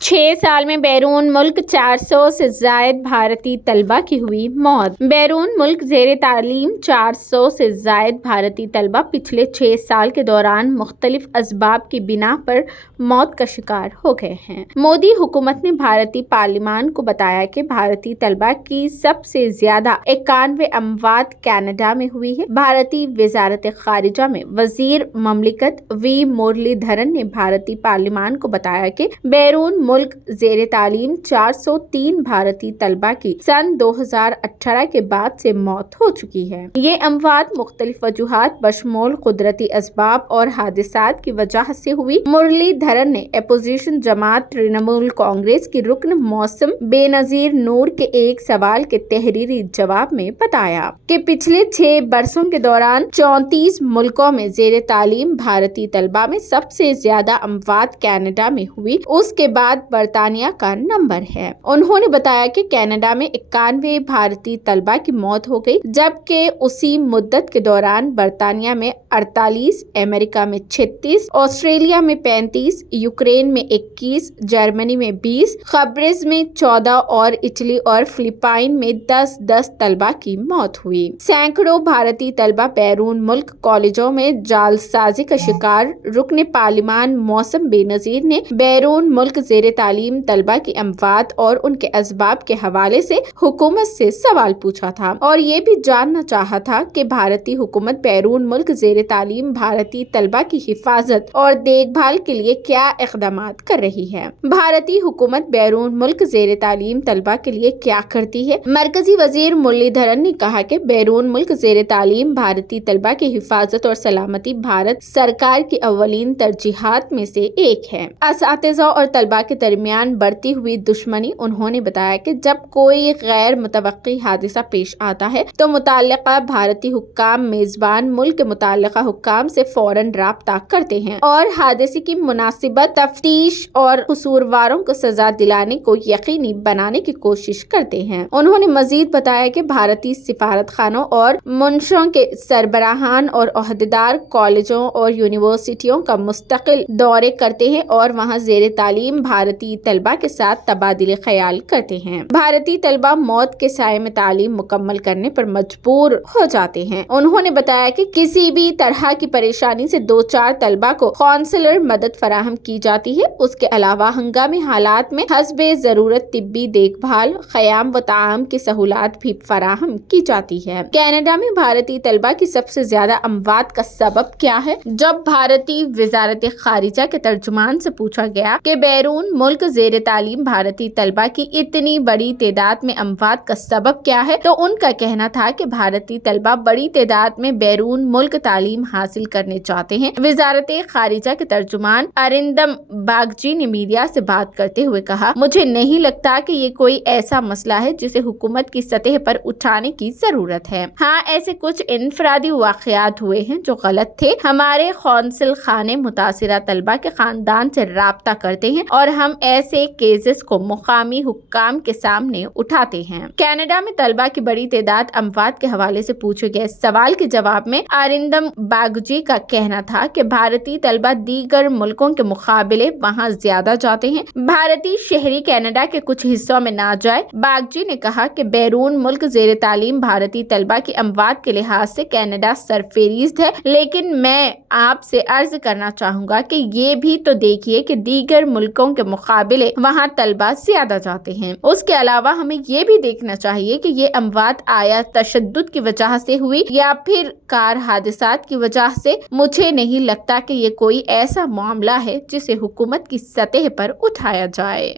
6 سال میں بیرون ملک 400 سے زائد بھارتی طلبہ کی ہوئی موت۔ بیرون ملک زیر تعلیم 400 سے زائد بھارتی طلبہ پچھلے 6 سال کے دوران مختلف اسباب کی بنا پر موت کا شکار ہو گئے ہیں۔ مودی حکومت نے بھارتی پارلیمان کو بتایا کہ بھارتی طلبہ کی سب سے زیادہ 91 اموات کینیڈا میں ہوئی ہے۔ بھارتی وزارت خارجہ میں وزیر مملکت وی مرلی دھرن نے بھارتی پارلیمان کو بتایا کہ بیرون ملک زیر تعلیم 403 بھارتی طلبہ کی سن 2018 کے بعد سے موت ہو چکی ہے۔ یہ اموات مختلف وجوہات بشمول قدرتی اسباب اور حادثات کی وجہ سے ہوئی۔ مرلی دھرن نے اپوزیشن جماعت ترنمول کانگریس کی رکن موسم بے نظیر نور کے ایک سوال کے تحریری جواب میں بتایا کہ پچھلے 6 برسوں کے دوران 34 ملکوں میں زیر تعلیم بھارتی طلبہ میں سب سے زیادہ اموات کینیڈا میں ہوئی، اس کے بعد برطانیہ کا نمبر ہے۔ انہوں نے بتایا کہ کینیڈا میں 91 بھارتی طلبہ کی موت ہو گئی، جبکہ اسی مدت کے دوران برطانیہ میں 48، امریکہ میں 36، آسٹریلیا میں 35، یوکرین میں 21، جرمنی میں 20، قبرص میں 14 اور اٹلی اور فلپائن میں 10 طلبہ کی موت ہوئی۔ سینکڑوں بھارتی طلبہ بیرون ملک کالجوں میں جعلسازی کا شکار۔ رکن پارلیمان موسم بے نظیر نے بیرون ملک زیر تعلیم طلبہ کی اموات اور ان کے اسباب کے حوالے سے حکومت سے سوال پوچھا تھا اور یہ بھی جاننا چاہا تھا کہ بھارتی حکومت بیرون ملک زیر تعلیم بھارتی طلبہ کی حفاظت اور دیکھ بھال کے لیے کیا اقدامات کر رہی ہے۔ بھارتی حکومت بیرون ملک زیر تعلیم طلبہ کے لیے کیا کرتی ہے؟ مرکزی وزیر مرلی دھرن نے کہا کہ بیرون ملک زیر تعلیم بھارتی طلبہ کی حفاظت اور سلامتی بھارت سرکار کی اولین ترجیحات میں سے ایک ہے۔ اساتذہ اور طلبہ کے درمیان بڑھتی ہوئی دشمنی۔ انہوں نے بتایا کہ جب کوئی غیر متوقع حادثہ پیش آتا ہے تو متعلقہ بھارتی حکام میزبان ملک کے متعلقہ حکام سے فوراً رابطہ کرتے ہیں اور حادثے کی مناسبت تفتیش اور قصورواروں کو سزا دلانے کو یقینی بنانے کی کوشش کرتے ہیں۔ انہوں نے مزید بتایا کہ بھارتی سفارت خانوں اور منشیوں کے سربراہان اور عہدیدار کالجوں اور یونیورسٹیوں کا مستقل دورے کرتے ہیں اور وہاں زیر تعلیم بھارتی طلبہ کے ساتھ تبادلہ خیال کرتے ہیں۔ بھارتی طلبہ موت کے سائے میں تعلیم مکمل کرنے پر مجبور ہو جاتے ہیں۔ انہوں نے بتایا کہ کسی بھی طرح کی پریشانی سے 2-4 طلبہ کو کونسلر مدد فراہم کی جاتی ہے۔ اس کے علاوہ ہنگامی حالات میں حسب ضرورت طبی دیکھ بھال، قیام و طعام کی سہولات بھی فراہم کی جاتی ہے۔ کینیڈا میں بھارتی طلبہ کی سب سے زیادہ اموات کا سبب کیا ہے؟ جب بھارتی وزارت خارجہ کے ترجمان سے پوچھا گیا کہ بیرون ملک زیر تعلیم بھارتی طلبہ کی اتنی بڑی تعداد میں اموات کا سبب کیا ہے تو ان کا کہنا تھا کہ بھارتی طلبہ بڑی تعداد میں بیرون ملک تعلیم حاصل کرنے چاہتے ہیں۔ وزارت خارجہ کے ترجمان ارندم باگچی نے میڈیا سے بات کرتے ہوئے کہا، مجھے نہیں لگتا کہ یہ کوئی ایسا مسئلہ ہے جسے حکومت کی سطح پر اٹھانے کی ضرورت ہے۔ ہاں، ایسے کچھ انفرادی واقعات ہوئے ہیں جو غلط تھے۔ ہمارے قونصل خانے متاثرہ طلبہ کے خاندان سے رابطہ کرتے ہیں اور ہم ایسے کیسز کو مقامی حکام کے سامنے اٹھاتے ہیں۔ کینیڈا میں طلبہ کی بڑی تعداد اموات کے حوالے سے پوچھے گئے سوال کے جواب میں ارندم باگچی کا کہنا تھا کہ بھارتی طلبہ دیگر ملکوں کے مقابلے وہاں زیادہ جاتے ہیں۔ بھارتی شہری کینیڈا کے کچھ حصوں میں نہ جائے۔ باگچی نے کہا کہ بیرون ملک زیر تعلیم بھارتی طلبہ کی اموات کے لحاظ سے کینیڈا سرفہرست ہے، لیکن میں آپ سے عرض کرنا چاہوں گا کہ یہ بھی تو دیکھیے کہ دیگر ملکوں کے مقابلے وہاں طلبہ زیادہ جاتے ہیں۔ اس کے علاوہ ہمیں یہ بھی دیکھنا چاہیے کہ یہ اموات آیا تشدد کی وجہ سے ہوئی یا پھر کار حادثات کی وجہ سے۔ مجھے نہیں لگتا کہ یہ کوئی ایسا معاملہ ہے جسے حکومت کی سطح پر اٹھایا جائے۔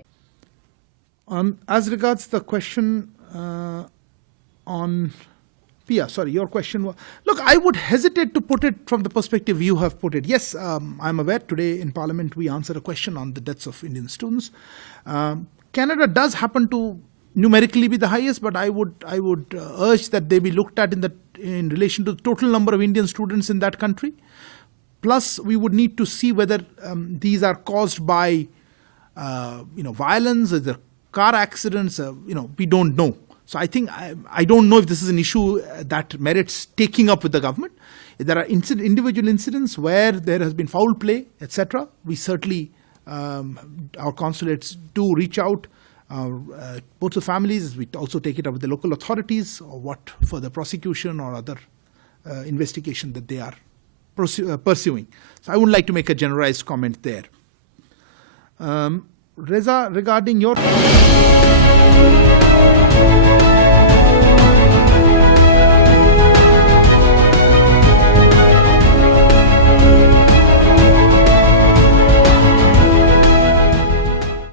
As regards the question on Pia, sorry, your question was, look, I would hesitate to put it from the perspective you have put it. Yes, I'm aware today in Parliament we answered a question on the deaths of Indian students. Canada does happen to numerically be the highest, but I would urge that they be looked at in relation to the total number of Indian students in that country. Plus, we would need to see whether these are caused by violence, or the car accidents. We don't know. So I think I don't know if this is an issue that merits taking up with the government. If there are individual incidents where there has been foul play, etc., we certainly our consulates do reach out. Both the families, we also take it up with the local authorities or what further prosecution or other investigation that they are pursuing. So I wouldn't like to make a generalized comment there. Reza, regarding your